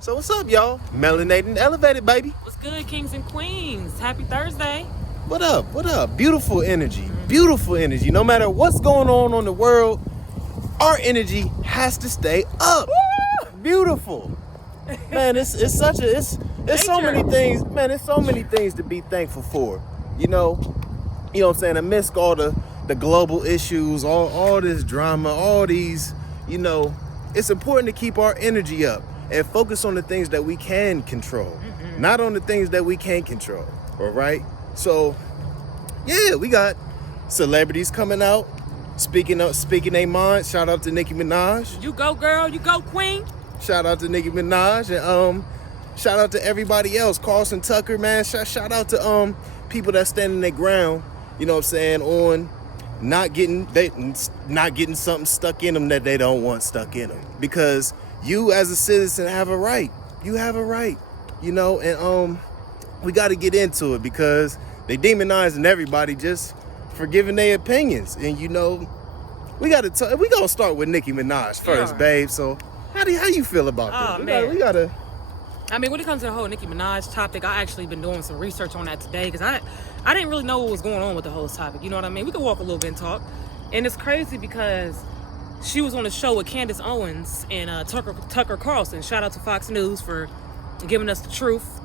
So what's up, y'all? Melanated and elevated, baby. What's good, kings and queens? Happy Thursday. What up? What up? Beautiful energy. Beautiful energy. No matter what's going on in the world, our energy has to stay up. Beautiful. Man, it's so many things. Man, it's so many things to be thankful for. You know what I'm saying? Amidst all the global issues, all this drama, all these, it's important to keep our energy up and focus on the things that we can control, not on the things that we can't control. All right. So, yeah, we got celebrities coming out, speaking their mind. Shout out to Nicki Minaj. You go, girl. You go, queen. Shout out to Nicki Minaj and shout out to everybody else. Carson Tucker, man. Shout out to people that standing their ground. You know what I'm saying, on not getting something stuck in them that they don't want stuck in them, because you as a citizen have a right. You have a right, and we got to get into it because they demonizing everybody just for giving their opinions. And we gonna start with Nicki Minaj first, babe. So how you feel about this? Man. We gotta. I mean, when it comes to the whole Nicki Minaj topic, I actually been doing some research on that today because I didn't really know what was going on with the whole topic. You know what I mean? We could walk a little bit and talk. And it's crazy because she was on a show with Candace Owens and Tucker Carlson. Shout out to Fox News for giving us the truth.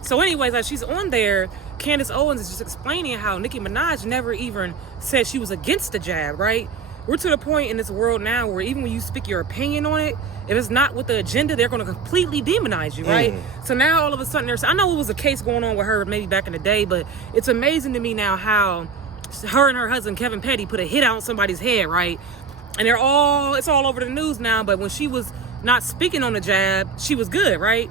So anyways, as she's on there, Candace Owens is just explaining how Nicki Minaj never even said she was against the jab, right? We're to the point in this world now where even when you speak your opinion on it, if it's not with the agenda, they're going to completely demonize you, right? So now all of a sudden, I know it was a case going on with her maybe back in the day, but it's amazing to me now how her and her husband, Kevin Petty, put a hit out on somebody's head, right? And it's all over the news now, but when she was not speaking on the jab, she was good, right?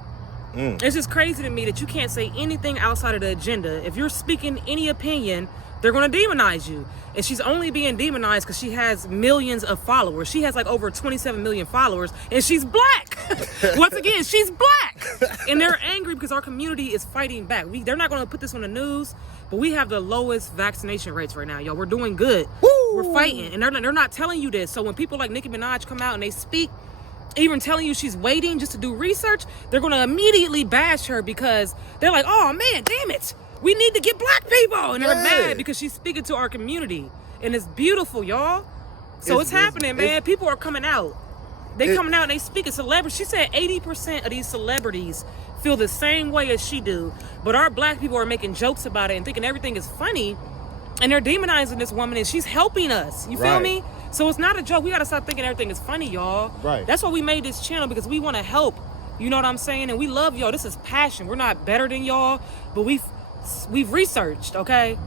It's just crazy to me that you can't say anything outside of the agenda. If you're speaking any opinion, they're going to demonize you. And she's only being demonized because she has millions of followers. She has like over 27 million followers, and she's black. Once again, she's black. And they're angry because our community is fighting back. They're not going to put this on the news, but we have the lowest vaccination rates right now, y'all. We're doing good. Woo! We're fighting, and they're not telling you this. So when people like Nicki Minaj come out and they speak, even telling you she's waiting just to do research, they're going to immediately bash her because they're like, oh, man, damn it. We need to get black people. And they're mad because she's speaking to our community. And it's beautiful, y'all. So it's happening, man. People are coming out. Coming out and they speak. Celebrities. She said 80% of these celebrities feel the same way as she do. But our black people are making jokes about it and thinking everything is funny. And they're demonizing this woman and she's helping us. You feel me? So it's not a joke. We got to stop thinking everything is funny, y'all. Right. That's why we made this channel, because we want to help. You know what I'm saying? And we love y'all. This is passion. We're not better than y'all, but we've researched, okay?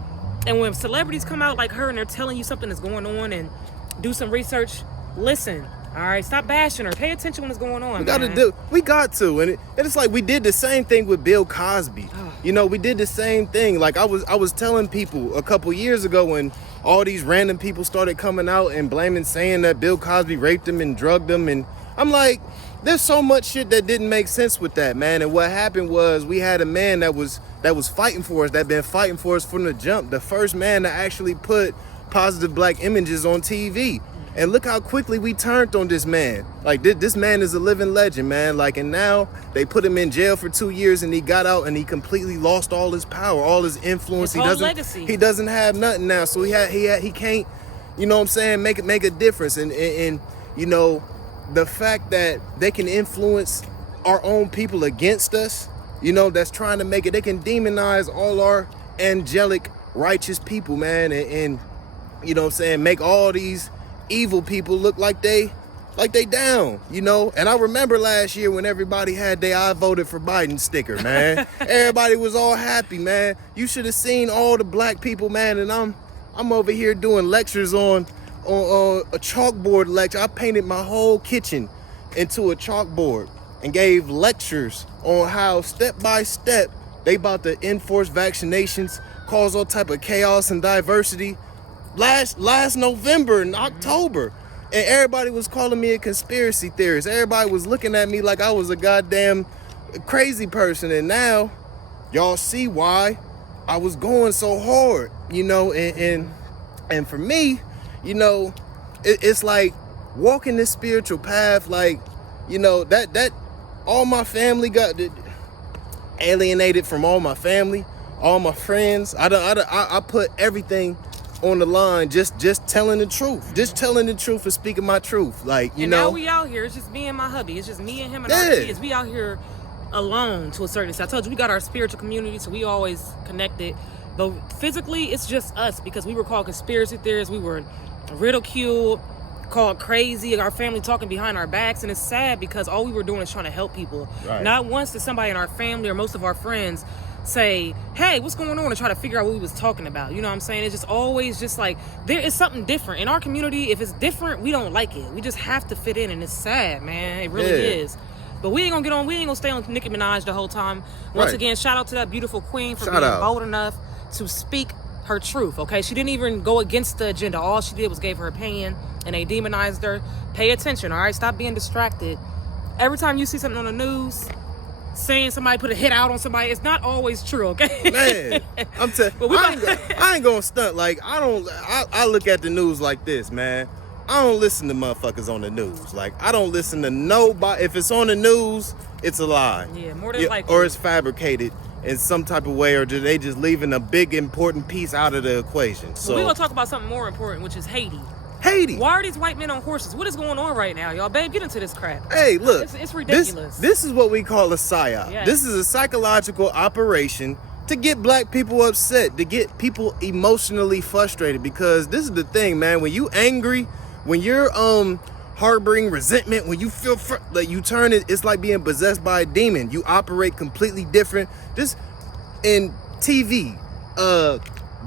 And when celebrities come out like her and they're telling you something that's going on and do some research, listen. All right, stop bashing her. Pay attention when it's going on. We got to, and it's like we did the same thing with Bill Cosby. We did the same thing. Like I was telling people a couple years ago when all these random people started coming out and saying that Bill Cosby raped them and drugged them, and I'm like, there's so much shit that didn't make sense with that, man. And what happened was we had a man that was fighting for us, that been fighting for us from the jump, the first man to actually put positive black images on TV. And look how quickly we turned on this man. Like, this man is a living legend, man. Like, and now they put him in jail for 2 years and he got out and he completely lost all his power, all his influence. His whole legacy. He doesn't have nothing now. So he can't, you know what I'm saying, make a difference. And the fact that they can influence our own people against us, that's trying to make it, they can demonize all our angelic, righteous people, man. And you know what I'm saying, make all these evil people look like they down, And I remember last year when everybody had their I voted for Biden sticker, man. Everybody was all happy, man. You should have seen all the black people, man. And I'm over here doing lectures on a chalkboard lecture. I painted my whole kitchen into a chalkboard and gave lectures on how step by step they about to enforce vaccinations, cause all type of chaos and diversity. Last November and October, and everybody was calling me a conspiracy theorist. Everybody was looking at me like I was a goddamn crazy person. And now y'all see why I was going so hard, and for me, it's like walking this spiritual path, like, that all my family got alienated from all my family, all my friends. I put everything on the line, just telling the truth, and speaking my truth. Like, you know. Now we out here. It's just me and my hubby. It's just me and him and our kids. We out here alone to a certain extent. I told you we got our spiritual community, so we always connected. But physically, it's just us because we were called conspiracy theorists. We were ridiculed, called crazy. Our family talking behind our backs, and it's sad because all we were doing is trying to help people. Right. Not once did somebody in our family or most of our friends say, hey, what's going on, and try to figure out what we was talking about. You know what I'm saying? It's just always just like, there is something different in our community. If it's different, we don't like it. We just have to fit in, and it's sad, man. It really is. But we ain't gonna stay on Nicki Minaj the whole time. Once again, shout out to that beautiful queen for being bold enough to speak her truth. Okay, she didn't even go against the agenda. All she did was gave her opinion, and they demonized her. Pay attention, all right? Stop being distracted. Every time you see something on the news saying somebody put a hit out on somebody, it's not always true, okay? Man, I ain't gonna stunt. Like, I look at the news like this, man. I don't listen to motherfuckers on the news. Like, I don't listen to nobody. If it's on the news, it's a lie. Yeah, more than likely. Or it's fabricated in some type of way, or do they just leaving a big important piece out of the equation? So we're gonna talk about something more important, which is Haiti. Haiti. Why are these white men on horses? What is going on right now, y'all? Babe, get into this crap. Hey, look. It's ridiculous. This is what we call a psyop. Yes. This is a psychological operation to get black people upset, to get people emotionally frustrated. Because this is the thing, man. When you angry, when you're harboring resentment, when you feel like you turn it, it's like being possessed by a demon. You operate completely different. Just in TV,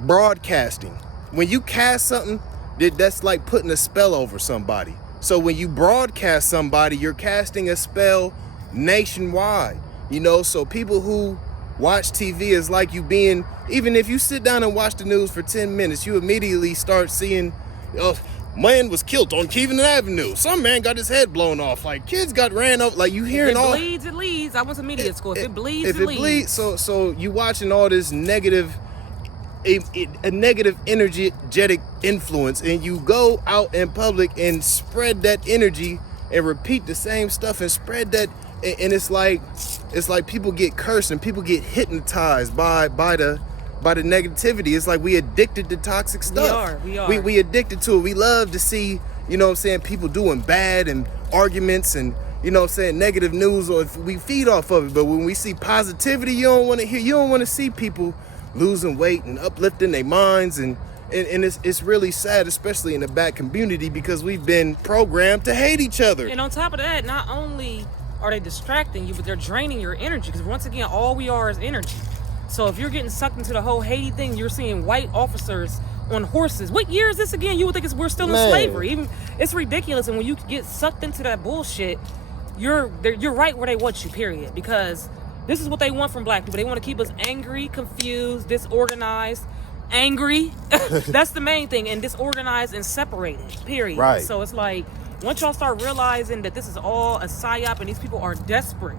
broadcasting. When you cast something, that's like putting a spell over somebody. So when you broadcast somebody, you're casting a spell nationwide. You know, so people who watch TV is like you being, even if you sit down and watch the news for 10 minutes, you immediately start seeing, man was killed on Keevan Avenue. Some man got his head blown off. Like, kids got ran over. Like, you hearing all. If it bleeds, it leads. I went to media school. If it bleeds, if it it leads. bleeds, so you watching all this negative, a negative energetic influence, and you go out in public and spread that energy and repeat the same stuff and spread that, and it's like people get cursed and people get hypnotized by the negativity. It's like we addicted to toxic stuff. We are. We addicted to it. We love to see, you know what I'm saying, people doing bad and arguments and, you know what I'm saying, negative news, or if we feed off of it. But when we see positivity, you don't want to see people losing weight and uplifting their minds, and it's really sad, especially in the black community, because we've been programmed to hate each other. And on top of that, not only are they distracting you, but they're draining your energy, because once again, all we are is energy. So if you're getting sucked into the whole Haiti thing, you're seeing white officers on horses. What year is this again? You would think we're still in slavery. Even it's ridiculous. And when you get sucked into that bullshit, you're right where they want you, period. Because this is what they want from black people. They want to keep us angry, confused, disorganized, angry. That's the main thing. And disorganized and separated, period. Right. So it's like, once y'all start realizing that this is all a psyop and these people are desperate.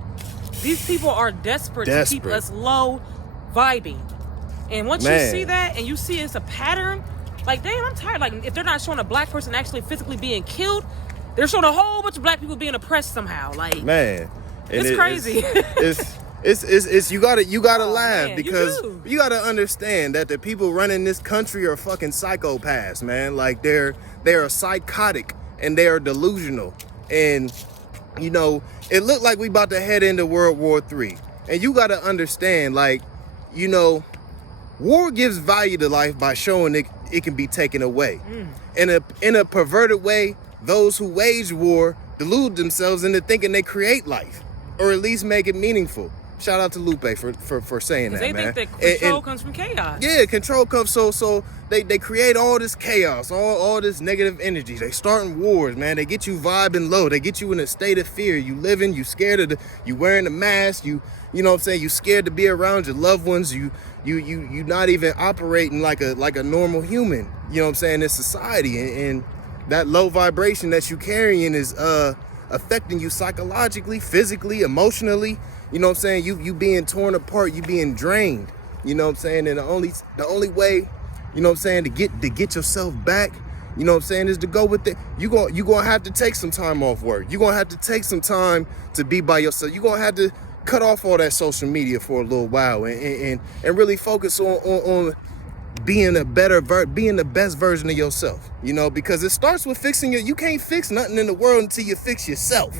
These people are desperate to keep us low vibing. And once you see that and you see it's a pattern, like, damn, I'm tired. Like, if they're not showing a black person actually physically being killed, they're showing a whole bunch of black people being oppressed somehow. Like, man, it's crazy. It's you gotta laugh, man, because you gotta understand that the people running this country are fucking psychopaths, man. Like, they're psychotic and they are delusional. And, you know, it looked like we about to head into World War III. And you gotta understand, like, you know, war gives value to life by showing it can be taken away. In a perverted way, those who wage war delude themselves into thinking they create life, or at least make it meaningful. Shout out to Lupe for saying that, man. They think that control comes from chaos. Yeah, control comes, so they create all this chaos, all this negative energy. They starting wars, man. They get you vibing low. They get you in a state of fear. You you scared you wearing a mask. You know what I'm saying? You scared to be around your loved ones. You not even operating like a normal human. You know what I'm saying? In society, and that low vibration that you carrying is affecting you psychologically, physically, emotionally. You know what I'm saying? You being torn apart, you being drained. You know what I'm saying? And the only way, you know what I'm saying, to get yourself back You know what I'm saying? Is to go with it. You gonna have to take some time off work. You're gonna have to take some time to be by yourself. You're gonna have to cut off all that social media for a little while and really focus on being being the best version of yourself. You know, because it starts with fixing you can't fix nothing in the world until you fix yourself.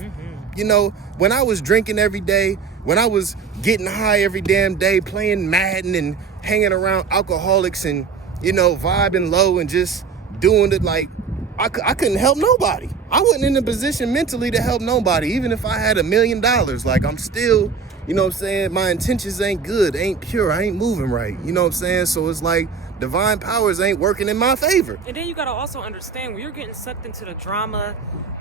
You know, when I was drinking every day, when I was getting high every damn day, playing Madden and hanging around alcoholics and, you know, vibing low and just doing it, like, I couldn't help nobody. I wasn't in a position mentally to help nobody, even if I had $1 million. Like, I'm still, you know what I'm saying, my intentions ain't good, ain't pure, I ain't moving right. You know what I'm saying? So it's like divine powers ain't working in my favor. And then you got to also understand, when you're getting sucked into the drama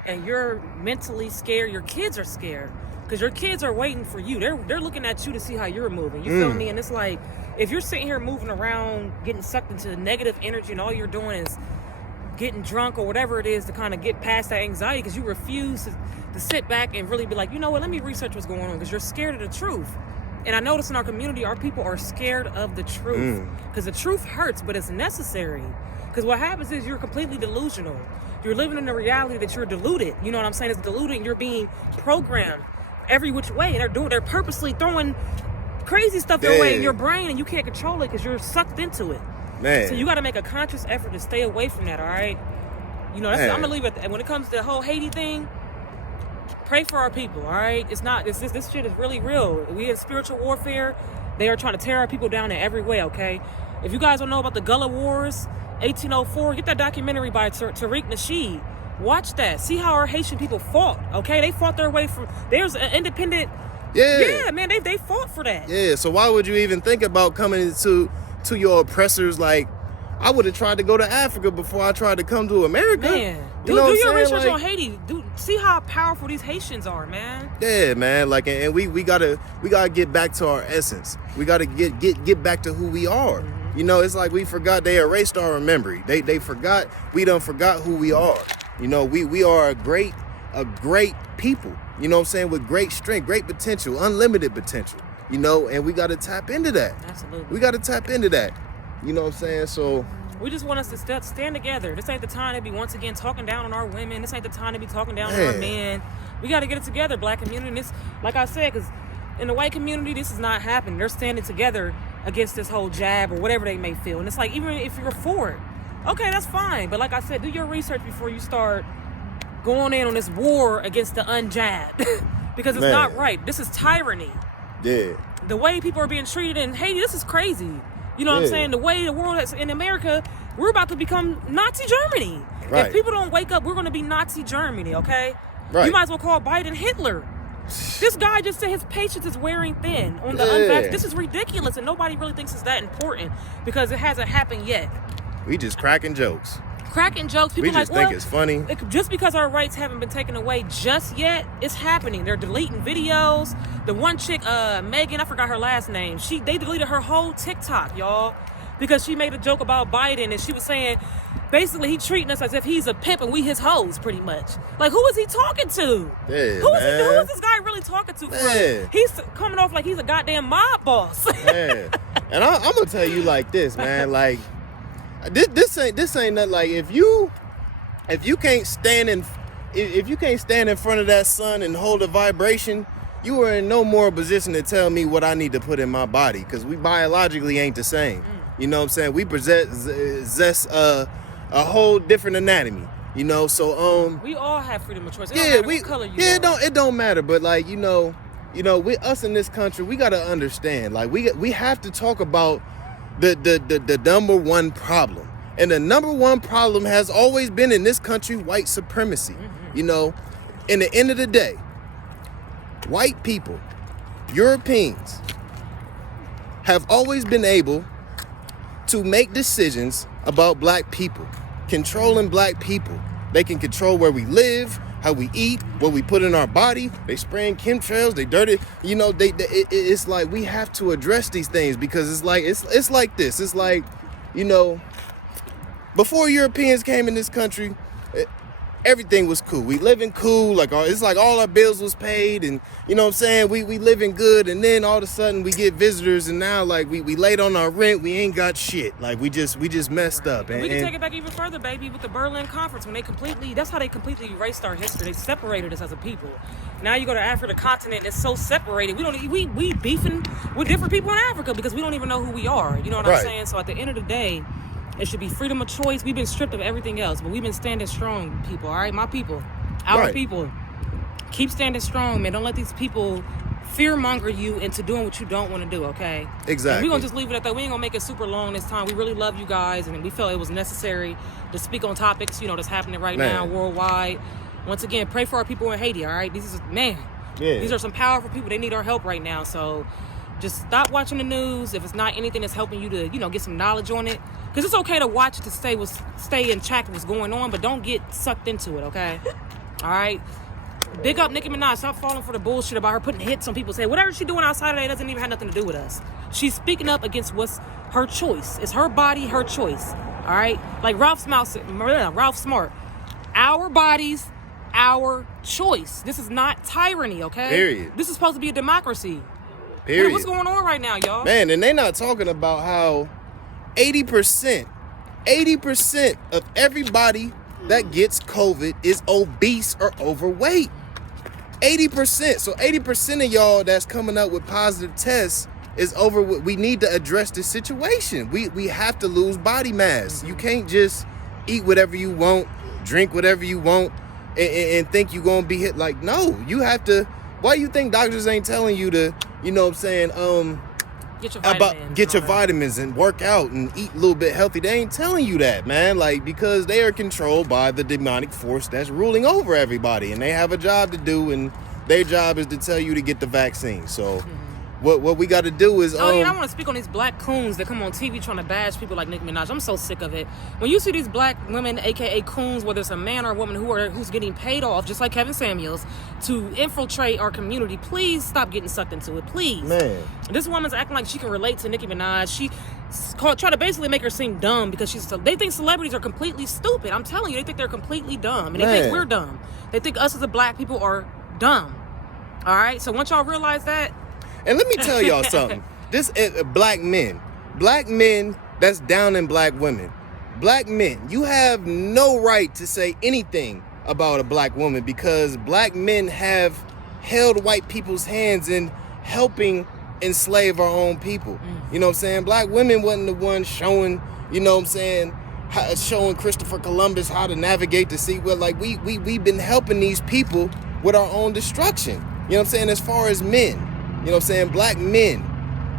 and you're mentally scared, your kids are scared because your kids are waiting for you. They're looking at you to see how you're moving. You feel me? And it's like, if you're sitting here moving around, getting sucked into negative energy, and all you're doing is getting drunk or whatever it is to kind of get past that anxiety, because you refuse to sit back and really be like, you know what, let me research what's going on, because you're scared of the truth. And I notice in our community, our people are scared of the truth, because the truth hurts, but it's necessary. Because what happens is you're completely delusional. You're living in the reality that you're deluded. You know what I'm saying? It's deluded, and you're being programmed every which way. They're purposely throwing crazy stuff your way in your brain, and you can't control it because you're sucked into it. Man. So you got to make a conscious effort to stay away from that, all right? You know, I'm going to leave it. And when it comes to the whole Haiti thing, pray for our people, all right? It's not, this shit is really real. We in spiritual warfare. They are trying to tear our people down in every way, okay? If you guys don't know about the Gullah Wars, 1804, get that documentary by Tariq Nasheed. Watch that. See how our Haitian people fought, okay? They fought their way from, there's an independent, yeah, man, they fought for that. Yeah, so why would you even think about coming to your oppressors? Like, I would have tried to go to Africa before I tried to come to America. Man, do your research on Haiti. See how powerful these Haitians are, man. Yeah, man. Like, and we gotta get back to our essence. We gotta get back to who we are. You know, it's like we forgot. They erased our memory. They forgot. We done forgot who we are. You know, we are a great people. You know what I'm saying? With great strength, great potential, unlimited potential. You know, and we got to tap into that. Absolutely. We got to tap into that. You know what I'm saying? So we just want us to stand together. This ain't the time to be, once again, talking down on our women. This ain't the time to be talking down on our men. We got to get it together, black community. And this, like I said, because in the white community, this is not happening. They're standing together against this whole jab or whatever they may feel. And it's like, even if you're for it, okay, that's fine. But like I said, do your research before you start going in on this war against the unjabbed. Because it's not right. This is tyranny. Yeah. The way people are being treated in Haiti, this is crazy. You know what I'm saying? The way the world is in America, we're about to become Nazi Germany. Right. If people don't wake up, we're going to be Nazi Germany, okay? Right. You might as well call Biden Hitler. This guy just said his patience is wearing thin on the unvaccinated. This is ridiculous, and nobody really thinks it's that important because it hasn't happened yet. We just cracking jokes. People we just think it's funny. Just because our rights haven't been taken away just yet, it's happening. They're deleting videos. The one chick, Megan, I forgot her last name. They deleted her whole TikTok, y'all, because she made a joke about Biden, and she was saying, basically, he treating us as if he's a pimp and we his hoes, pretty much. Like, who is he talking to? Yeah, who is this guy really talking to? Man. He's coming off like he's a goddamn mob boss. Man. And I'm gonna tell you like this, man. Like, this ain't nothing. Like, if you can't stand in front of that sun and hold a vibration, you are in no more position to tell me what I need to put in my body, because we biologically ain't the same. You know what I'm saying? We possess a whole different anatomy. You know, so we all have freedom of choice. It don't matter what color you are. It don't matter. But like, you know, with us in this country, we gotta understand. Like, we have to talk about the number one problem. And the number one problem has always been in this country white supremacy. You know, in the end of the day, white people, Europeans, have always been able to make decisions about black people, controlling black people. They can control where we live, how we eat, what we put in our body. They spraying chemtrails, they dirty. You know, it's like we have to address these things, because it's like this. It's like, you know, before Europeans came in this country, everything was cool. We living cool. Like it's like all our bills was paid, and you know what I'm saying. We living good, and then all of a sudden we get visitors, and now like we late on our rent. We ain't got shit. Like we just messed up. And we can take it back even further, baby, with the Berlin Conference when that's how they completely erased our history. They separated us as a people. Now you go to Africa, the continent is so separated. We beefing with different people in Africa because we don't even know who we are. You know what I'm saying? So at the end of the day, it should be freedom of choice. We've been stripped of everything else, but we've been standing strong, people. All right, my people, our people, keep standing strong, man. Don't let these people fear-monger you into doing what you don't want to do, okay? Exactly. We're going to just leave it at that. We ain't going to make it super long this time. We really love you guys, and we felt it was necessary to speak on topics, that's happening right now worldwide. Once again, pray for our people in Haiti, all right? These are some powerful people. They need our help right now, so just stop watching the news if it's not anything that's helping you to, get some knowledge on it. Because it's okay to watch it to stay in check what's going on, but don't get sucked into it, okay? All right? Big up Nicki Minaj. Stop falling for the bullshit about her putting hits on people. Say whatever she's doing outside of that doesn't even have nothing to do with us. She's speaking up against what's her choice. It's her body, her choice. All right? Like Ralph Smart. Our bodies, our choice. This is not tyranny, okay? Period. This is supposed to be a democracy. Period. What's going on right now, y'all? Man, and they not talking about how 80% of everybody that gets COVID is obese or overweight. 80%. So 80% of y'all that's coming up with positive tests is over. We need to address this situation. We have to lose body mass. You can't just eat whatever you want, drink whatever you want, and think you're gonna be hit. Like, no, you have to. Why you think doctors ain't telling you to, get your vitamins and work out and eat a little bit healthy? They ain't telling you that, man. Like, because they are controlled by the demonic force that's ruling over everybody, and they have a job to do, and their job is to tell you to get the vaccine. So what we got to do is I want to speak on these black coons that come on TV trying to bash people like Nicki Minaj. I'm so sick of it. When you see these black women, aka coons, whether it's a man or a woman who's getting paid off, just like Kevin Samuels, to infiltrate our community, please stop getting sucked into it. Please. Man. This woman's acting like she can relate to Nicki Minaj. She try to basically make her seem dumb because they think celebrities are completely stupid. I'm telling you, they think they're completely dumb, and they think we're dumb. They think us as a black people are dumb. All right. So once y'all realize that. And let me tell y'all something. This is black men that's down in black women. Black men, you have no right to say anything about a black woman because black men have held white people's hands in helping enslave our own people. You know what I'm saying? Black women wasn't the ones showing, showing Christopher Columbus how to navigate the sea. Well, like we've been helping these people with our own destruction. You know what I'm saying? As far as men. You know what I'm saying? Black men,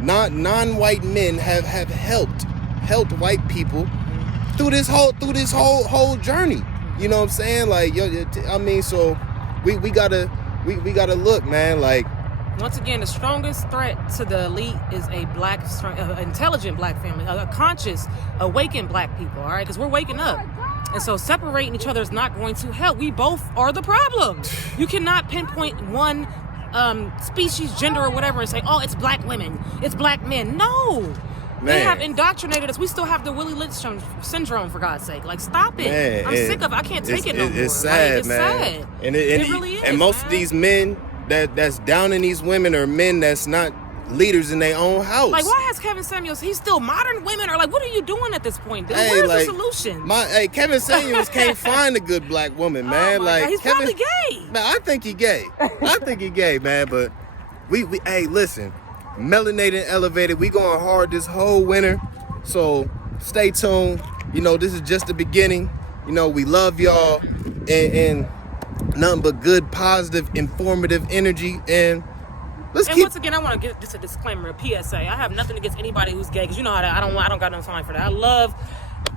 not non-white men have helped white people through this whole journey. You know what I'm saying? Like, so we gotta look, man. Like, once again, the strongest threat to the elite is a intelligent black family, a conscious, awakened black people. All right, because we're waking up. And so separating each other is not going to help. We both are the problem. You cannot pinpoint one species, gender, or whatever, and say, oh, it's black women, it's black men. No. Man. They have indoctrinated us. We still have the Willie Lynch syndrome, for God's sake. Like, stop it. Man, I'm sick of it. I can't take it no more. It's sad, it's man. Sad. And it really is. And most of these men that's down in these women are men that's not leaders in their own house. Like, why has Kevin Samuels, he's still modern women, or like, what are you doing at this point, dude? Where's the solution? Kevin Samuels can't find a good black woman, man. God, he's probably gay. Man, I think he gay. Man, but we listen, Melanated Elevated, we going hard this whole winter, so stay tuned. This is just the beginning. We love y'all, and nothing but good, positive, informative energy, and once again, I want to get just a disclaimer, a PSA. I have nothing against anybody who's gay, because you know how I don't got no time for that.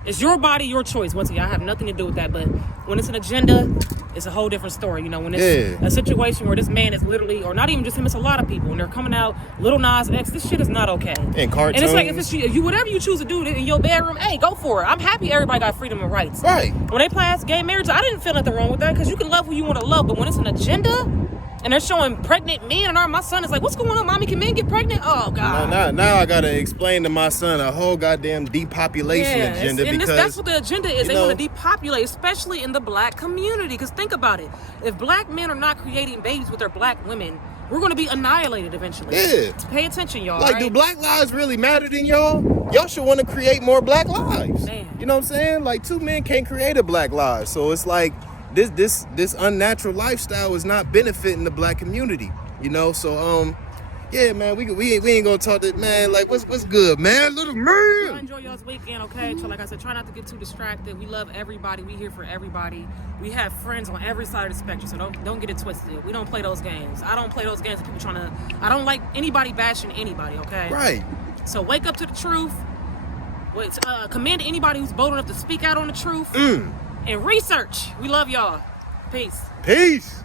It's your body, your choice. Once again, I have nothing to do with that. But when it's an agenda, it's a whole different story. When it's a situation where this man is literally, or not even just him, it's a lot of people, and they're coming out, Lil Nas X, this shit is not okay. And cartoons. And it's like, if it's you, whatever you choose to do in your bedroom, hey, go for it. I'm happy everybody got freedom and rights. Right. When they pass gay marriage, I didn't feel nothing wrong with that, because you can love who you want to love. But when it's an agenda, And they're showing pregnant men, and my son is like, what's going on, mommy? Can men get pregnant? Oh, God. Now I got to explain to my son a whole goddamn depopulation agenda because... that's what the agenda is. They want to depopulate, especially in the black community. Because think about it. If black men are not creating babies with their black women, we're going to be annihilated eventually. Yeah. Pay attention, y'all. Like, do black lives really matter to y'all? Y'all should want to create more black lives. Man. You know what I'm saying? Like, 2 men can't create a black life. So it's like... This unnatural lifestyle is not benefiting the black community, you know. So yeah, man, we ain't gonna talk to man. Like, what's good, man, little man. Enjoy y'all's weekend, okay? So like I said, try not to get too distracted. We love everybody. We here for everybody. We have friends on every side of the spectrum, so don't get it twisted. We don't play those games. I don't play those games with people I don't like anybody bashing anybody, okay? Right. So wake up to the truth. Commend anybody who's bold enough to speak out on the truth. And research. We love y'all. Peace. Peace.